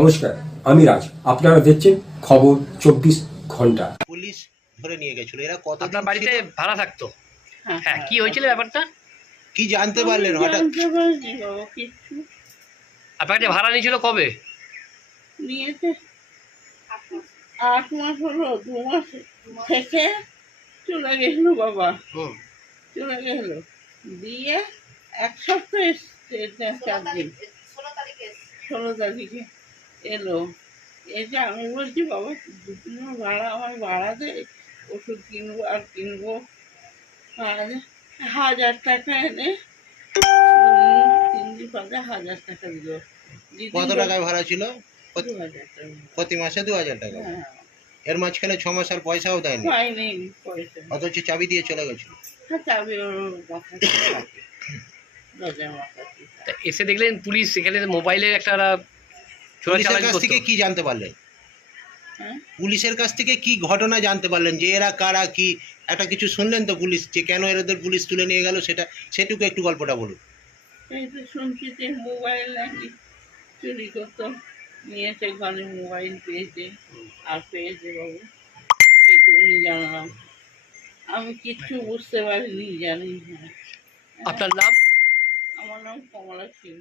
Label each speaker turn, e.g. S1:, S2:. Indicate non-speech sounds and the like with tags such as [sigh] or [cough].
S1: নমস্কার আমি রাজ। আপনারা দেখছেন খবর চব্বিশ ঘণ্টা।
S2: পুলিশ ধরে নিয়ে গেছিল। এরা কত
S3: আপনার বাড়িতে ভাড়া থাকতো? হ্যাঁ। কি হয়েছিল ব্যাপারটা?
S2: কি জানতে পারলেন? হঠাৎ
S3: আপনাকে ভাড়া নিয়েছিল কবে?
S4: নিয়েছে আট মাস হলো দু মাস থেকে চলে গেছিল বাবা। চলে গেল। দিয়ে এক সপ্তাহ এসছে চার দিন। ষোলো তারিখে। এলো। এসে আমি বলছি বাবা দু দুদিন ভাড়া আমার ভাড়া দে ওষুধ কিনবো আর কিনবো। আর হাজার টাকা এনে তিন দিন পরে হাজার টাকা দিল।
S2: কত টাকায় ভাড়া ছিল?
S4: হাজার টাকা।
S2: প্রতি মাসে দু হাজার টাকা?
S4: হ্যাঁ।
S2: এর মাঝখানে ছ মাস আর পয়সাও দেয়নি? অথচ চাবি দিয়ে চলে গেছিল।
S4: হ্যাঁ [coughs]
S3: এসে দেখলেন পুলিশ সেখানে মোবাইলের একটা
S2: পুলিশের কাছ থেকে কি জানতে পারলেন
S4: হ্যাঁ?
S2: পুলিশের কাছ থেকে কি ঘটনা জানতে পারলেন যে এরা কারা কি? একটা কিছু শুনলেন তো পুলিশ যে কেন এদের পুলিশ তুলে নিয়ে গেল সেটা সেটুকু একটু গল্পটা বলুন।
S4: শুনছি যে মোবাইল নাকি চুরি করতো নিয়েছে ঘরে মোবাইল পেয়েছে আর পেয়েছে বাবু এইটুকুনি জানলাম। আমি কিচ্ছু বুঝতে পারিনি জানি
S3: আপনার নাম?
S4: আমার নাম কমলা সিং